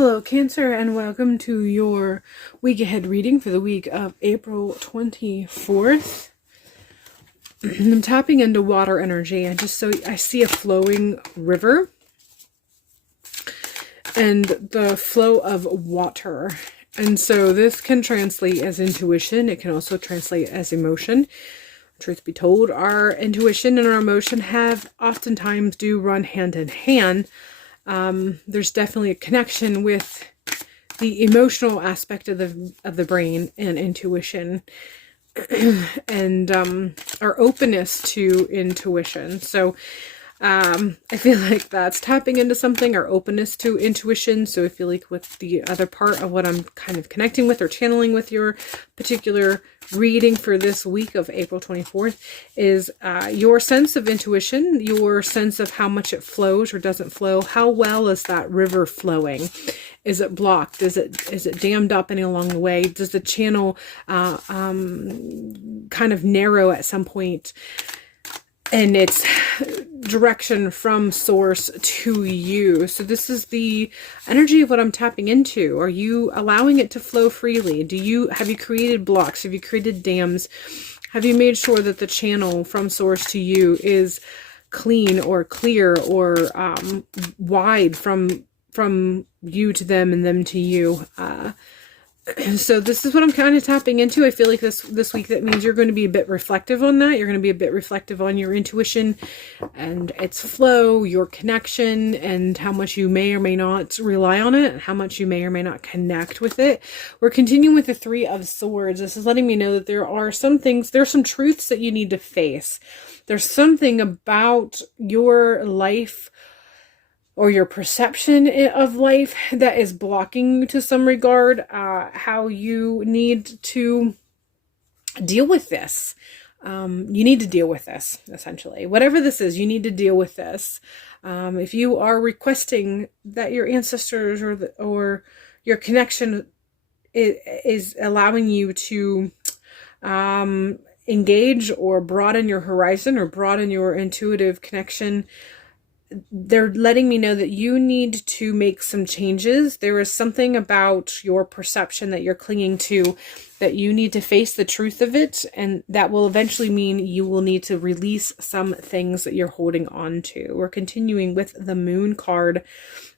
Hello Cancer, and welcome to your week ahead reading for the week of April 24th. I'm tapping into water energy. I see a flowing river and the flow of water. And so this can translate as intuition. It can also translate as emotion. Truth be told, our intuition and our emotion have oftentimes do run hand in hand. There's definitely a connection with the emotional aspect of the brain and intuition and our openness to intuition. So I feel like that's tapping into something, our openness to intuition. So I feel like with the other part of what I'm kind of connecting with or channeling with your particular reading for this week of April 24th is your sense of intuition, your sense of how much it flows or doesn't flow. How well is that river flowing? Is it blocked? Is it dammed up any along the way? Does the channel kind of narrow at some point in its direction from source to you? So this is the energy of what I'm tapping into. Are you allowing it to flow freely? Have you created blocks? Have you created dams? Have you made sure that the channel from source to you is clean or clear or wide from you to them and them to you? So this is what I'm kind of tapping into. I feel like this week that means you're going to be a bit reflective on that. You're going to be a bit reflective on your intuition and its flow, your connection, and how much you may or may not rely on it, and how much you may or may not connect with it. We're continuing with the Three of Swords. This is letting me know that there are some things, there's some truths that you need to face. There's something about your life or your perception of life that is blocking you to some regard, how you need to deal with this. You need to deal with this, essentially. Whatever this is, you need to deal with this. If you are requesting that your ancestors or your connection is allowing you to engage or broaden your horizon or broaden your intuitive connection, they're letting me know that you need to make some changes. There is something about your perception that you're clinging to that you need to face the truth of it, and that will eventually mean you will need to release some things that you're holding on to. We're continuing with the Moon card.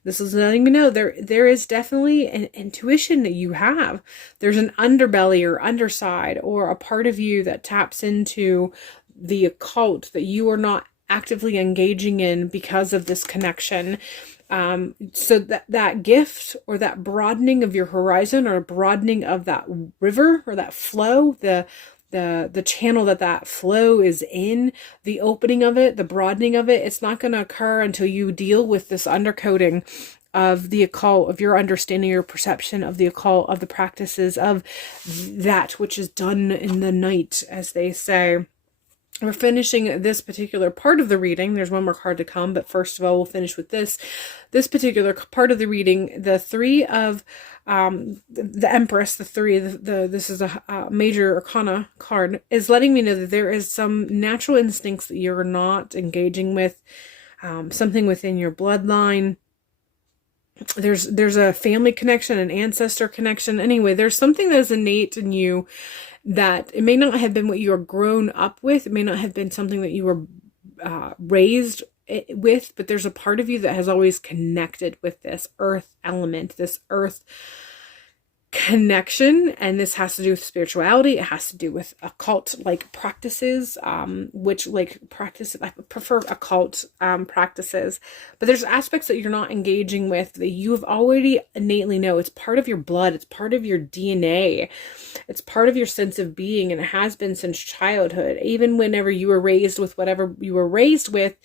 This is letting me know there is definitely an intuition that you have. There's an underbelly or underside or a part of you that taps into the occult that you are not actively engaging in because of this connection. So that gift or that broadening of your horizon or broadening of that river or that flow, the channel that flow is in, the opening of it, the broadening of it, it's not going to occur until you deal with this undercoating of the occult, of your understanding, your perception of the occult, of the practices, of that which is done in the night, as they say. We're finishing this particular part of the reading. There's one more card to come, but first of all, we'll finish with this particular part of the reading. The Three of the Empress, this is a major arcana card, is letting me know that there is some natural instincts that you're not engaging with, something within your bloodline. There's a family connection, an ancestor connection. Anyway, there's something that is innate in you that it may not have been what you were grown up with. It may not have been something that you were raised with, but there's a part of you that has always connected with this earth element, this earth connection. And this has to do with spirituality. It has to do with occult like practices, I prefer occult practices, but there's aspects that you're not engaging with that you've already innately know. It's part of your blood. It's part of your DNA. It's part of your sense of being. And it has been since childhood. Even whenever you were raised with whatever you were raised with,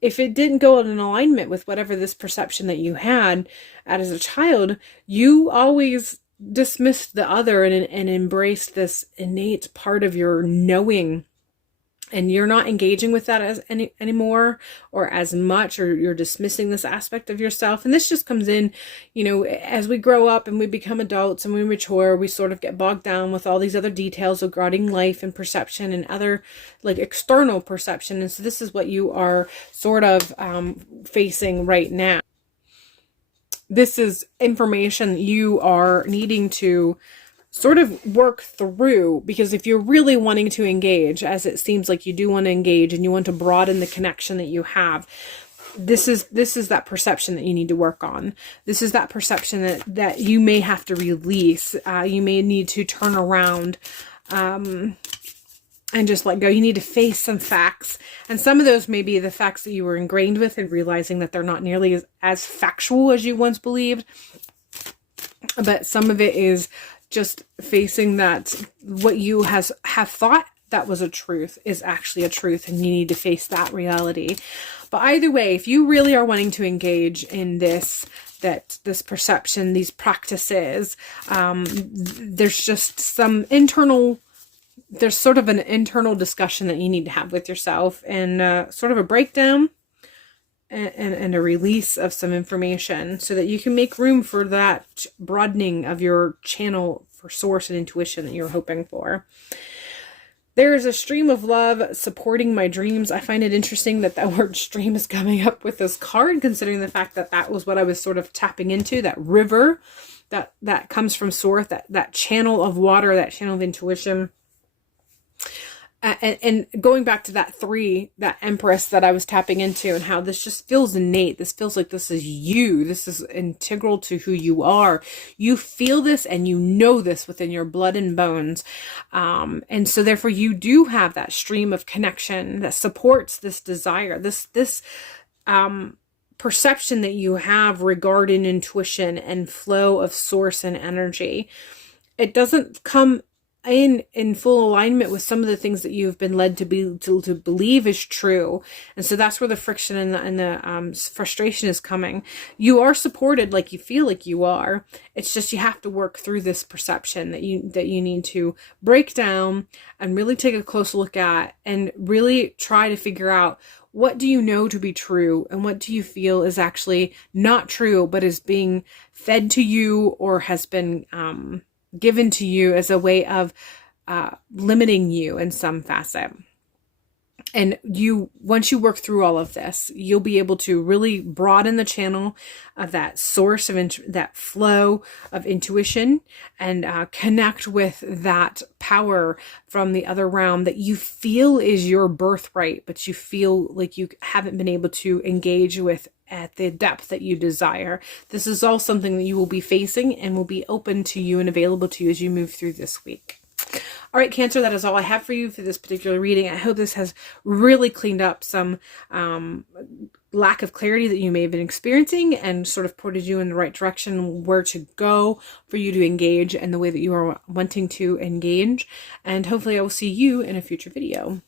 if it didn't go in alignment with whatever this perception that you had as a child, you always dismissed the other and embraced this innate part of your knowing, and you're not engaging with that anymore or as much, or you're dismissing this aspect of yourself. And this just comes in, as we grow up and we become adults and we mature, we sort of get bogged down with all these other details regarding life and perception and other like external perception. And so this is what you are sort of facing right now. this is information that you are needing to sort of work through, because if you're really wanting to engage, as it seems like you do want to engage and you want to broaden the connection that you have, this is that perception that you need to work on. This is that perception that you may have to release. You may need to turn around and just let go. You need to face some facts. And some of those may be the facts that you were ingrained with, and realizing that they're not nearly as factual as you once believed. But some of it is just facing that what you have thought that was a truth is actually a truth, and you need to face that reality. But either way, if you really are wanting to engage in this perception, these practices, there's just some there's sort of an internal discussion that you need to have with yourself, and sort of a breakdown and a release of some information, so that you can make room for that broadening of your channel for source and intuition that you're hoping for. There is a stream of love supporting my dreams. I find it interesting that that word stream is coming up with this card, considering the fact that that was what I was sort of tapping into, that river that comes from source, that channel of water, that channel of intuition. And going back to that 3, that Empress that I was tapping into, and how this just feels innate. This feels like this is you. This is integral to who you are. You feel this and you know this within your blood and bones. And so therefore you do have that stream of connection that supports this desire, this perception that you have regarding intuition and flow of source and energy. It doesn't come in full alignment with some of the things that you've been led to believe is true. And so that's where the friction and the frustration is coming. You are supported like you feel like you are. It's just you have to work through this perception that you need to break down and really take a close look at, and really try to figure out, what do you know to be true, and what do you feel is actually not true, but is being fed to you, or has been given to you as a way of limiting you in some facet. And once you work through all of this, you'll be able to really broaden the channel of that source of that flow of intuition, and connect with that power from the other realm that you feel is your birthright, but you feel like you haven't been able to engage with at the depth that you desire. This is all something that you will be facing and will be open to you and available to you as you move through this week. All right, Cancer, that is all I have for you for this particular reading. I hope this has really cleaned up some lack of clarity that you may have been experiencing, and sort of pointed you in the right direction, where to go for you to engage and the way that you are wanting to engage. And hopefully I will see you in a future video.